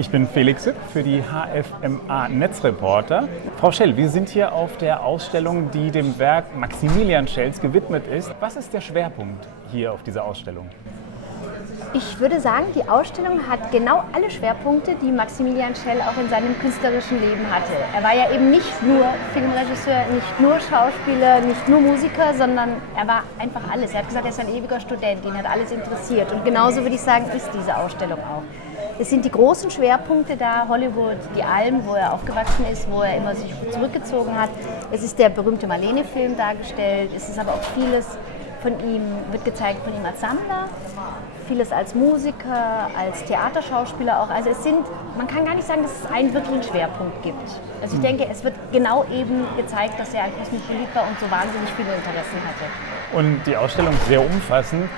Ich bin Felix Süpp für die HFMA Netzreporter. Frau Schell, wir sind hier auf der Ausstellung, die dem Werk Maximilian Schells gewidmet ist. Was ist der Schwerpunkt hier auf dieser Ausstellung? Ich würde sagen, die Ausstellung hat genau alle Schwerpunkte, die Maximilian Schell auch in seinem künstlerischen Leben hatte. Er war ja eben nicht nur Filmregisseur, nicht nur Schauspieler, nicht nur Musiker, sondern er war einfach alles. Er hat gesagt, er ist ein ewiger Student, ihn hat alles interessiert. Und genauso würde ich sagen, ist diese Ausstellung auch. Es sind die großen Schwerpunkte da, Hollywood, die Alm, wo er aufgewachsen ist, wo er immer sich zurückgezogen hat. Es ist der berühmte Marlene-Film dargestellt, es ist aber auch vieles von ihm, wird gezeigt von ihm als Sammler, vieles als Musiker, als Theaterschauspieler auch. Also man kann gar nicht sagen, dass es einen wirklichen Schwerpunkt gibt. Also ich denke, es wird genau eben gezeigt, dass er ein Kosmopolit war und so wahnsinnig viele Interessen hatte. Und die Ausstellung ist sehr umfassend.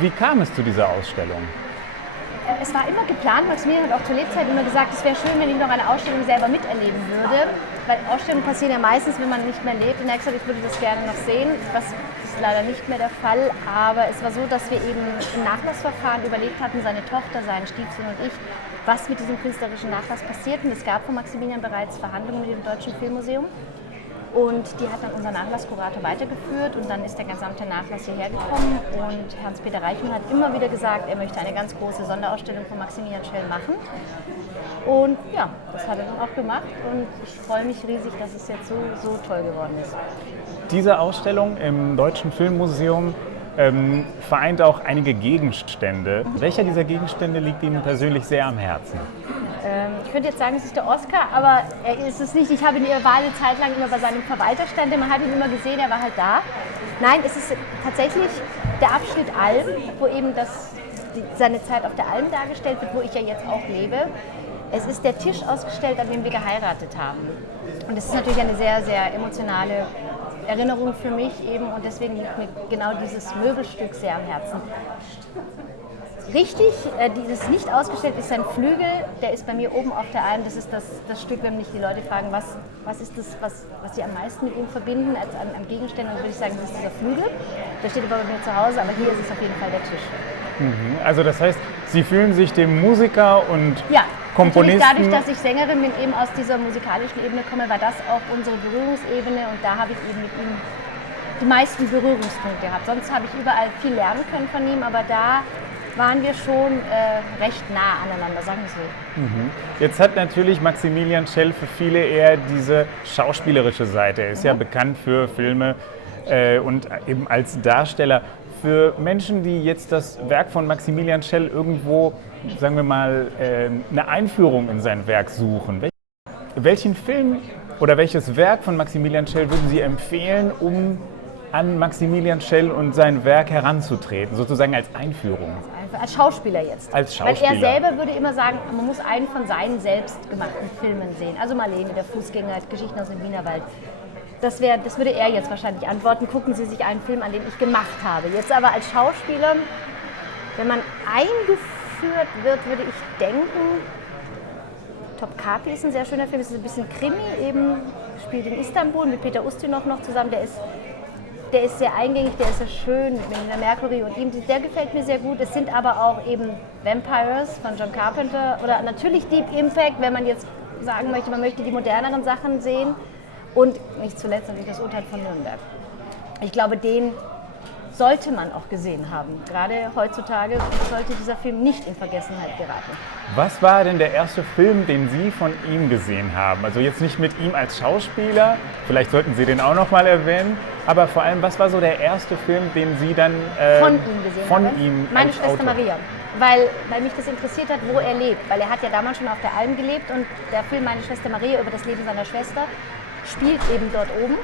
Wie kam es zu dieser Ausstellung? Es war immer geplant, Maximilian hat auch zur Lebzeit immer gesagt, es wäre schön, wenn ich noch eine Ausstellung selber miterleben würde, weil Ausstellungen passieren ja meistens, wenn man nicht mehr lebt, und er hat gesagt, ich würde das gerne noch sehen. Das ist leider nicht mehr der Fall, aber es war so, dass wir eben im Nachlassverfahren überlegt hatten, seine Tochter, seinen Stiefsohn und ich, was mit diesem künstlerischen Nachlass passiert, und es gab von Maximilian bereits Verhandlungen mit dem Deutschen Filmmuseum. Und die hat dann unser Nachlasskurator weitergeführt und dann ist der gesamte Nachlass hierher gekommen und Hans-Peter Reichmann hat immer wieder gesagt, er möchte eine ganz große Sonderausstellung von Maximilian Schell machen. Und ja, das hat er dann auch gemacht und ich freue mich riesig, dass es jetzt so toll geworden ist. Diese Ausstellung im Deutschen Filmmuseum vereint auch einige Gegenstände. Welcher dieser Gegenstände liegt Ihnen persönlich sehr am Herzen? Ich könnte jetzt sagen, es ist der Oscar, aber er ist es nicht. Ich habe ihn war eine Zeit lang immer bei seinem Verwalterstand, man hat ihn immer gesehen, er war halt da. Nein, es ist tatsächlich der Abschnitt Alm, wo eben seine Zeit auf der Alm dargestellt wird, wo ich ja jetzt auch lebe. Es ist der Tisch ausgestellt, an dem wir geheiratet haben. Und es ist natürlich eine sehr, sehr emotionale Erinnerung für mich eben und deswegen liegt mir genau dieses Möbelstück sehr am Herzen. Richtig, das nicht ausgestellt ist sein Flügel, der ist bei mir oben auf der Alm. Das ist das Stück, wenn mich die Leute fragen, was ist das, was sie am meisten mit ihm verbinden als an Gegenständen, dann würde ich sagen, das ist dieser Flügel. Der steht aber bei mir zu Hause, aber hier ist es auf jeden Fall der Tisch. Also das heißt, Sie fühlen sich dem Musiker und Komponisten... Ja, dadurch, dass ich Sängerin bin, eben aus dieser musikalischen Ebene komme, war das auch unsere Berührungsebene und da habe ich eben mit ihm die meisten Berührungspunkte gehabt. Sonst habe ich überall viel lernen können von ihm, aber da waren wir schon recht nah aneinander, sagen wir es so. Jetzt hat natürlich Maximilian Schell für viele eher diese schauspielerische Seite. Er ist ja bekannt für Filme und eben als Darsteller. Für Menschen, die jetzt das Werk von Maximilian Schell irgendwo, sagen wir mal, eine Einführung in sein Werk suchen, welchen Film oder welches Werk von Maximilian Schell würden Sie empfehlen, um an Maximilian Schell und sein Werk heranzutreten, sozusagen als Einführung? Als Schauspieler jetzt. Als Schauspieler. Weil er selber würde immer sagen, man muss einen von seinen selbstgemachten Filmen sehen. Also Marlene, der Fußgänger, Geschichten aus dem Wienerwald. Das würde er jetzt wahrscheinlich antworten. Gucken Sie sich einen Film an, den ich gemacht habe. Jetzt aber als Schauspieler, wenn man eingeführt wird, würde ich denken, Topkapi ist ein sehr schöner Film. Es ist ein bisschen Krimi, eben spielt in Istanbul mit Peter Ustinov noch zusammen. Der ist sehr eingängig, der ist sehr schön mit Melina Mercury und ihm. Der gefällt mir sehr gut. Es sind aber auch eben Vampires von John Carpenter oder natürlich Deep Impact, wenn man jetzt sagen möchte, man möchte die moderneren Sachen sehen. Und nicht zuletzt natürlich das Urteil von Nürnberg. Ich glaube, den sollte man auch gesehen haben. Gerade heutzutage sollte dieser Film nicht in Vergessenheit geraten. Was war denn der erste Film, den Sie von ihm gesehen haben? Also jetzt nicht mit ihm als Schauspieler, vielleicht sollten Sie den auch noch mal erwähnen, aber vor allem, was war so der erste Film, den Sie dann von ihm gesehen haben? Meine Schwester Maria. Weil mich das interessiert hat, wo er lebt. Weil er hat ja damals schon auf der Alm gelebt und der Film Meine Schwester Maria über das Leben seiner Schwester spielt eben dort oben.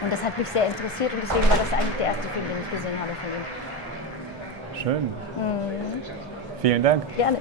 Und das hat mich sehr interessiert und deswegen war das eigentlich der erste Film, den ich gesehen habe von ihm. Schön. Vielen Dank. Gerne.